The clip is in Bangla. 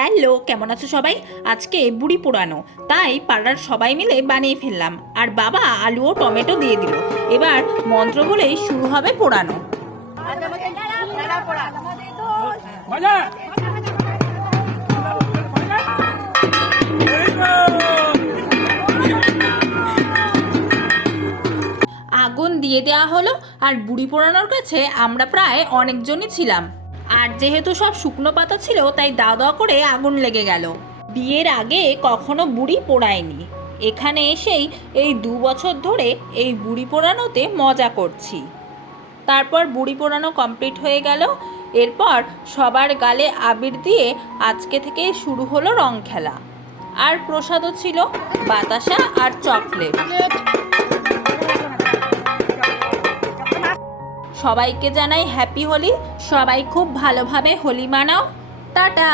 হ্যালো, কেমন আছো সবাই? আজকে বুড়ি পোড়ানো, তাই পাড়ার সবাই মিলে বানিয়ে ফেললাম। আর বাবা আলু ও টমেটো দিয়ে দিল। এবার মন্ত্র বলেই শুরু হবে পোড়ানো। আগুন দিয়ে দেওয়া হলো। আর বুড়ি পোড়ানোর কাছে আমরা প্রায় অনেকজনই ছিলাম। আর যেহেতু সব শুকনো পাতা ছিল, তাই দাও দাও করে আগুন লেগে গেল। বিয়ের আগে কখনো বুড়ি পোড়ায়নি। এখানে এসেই এই 2 বছর ধরে এই বুড়ি পোড়ানোতে মজা করছি। তারপর বুড়ি পোড়ানো কমপ্লিট হয়ে গেল। এরপর সবার গালে আবির দিয়ে আজকে থেকে শুরু হলো রং খেলা। আর প্রসাদও ছিল বাতাসা আর চকলেট। সবাইকে জানাই হ্যাপি হোলি। সবাই খুব ভালোভাবে হোলি মানাও। টাটা।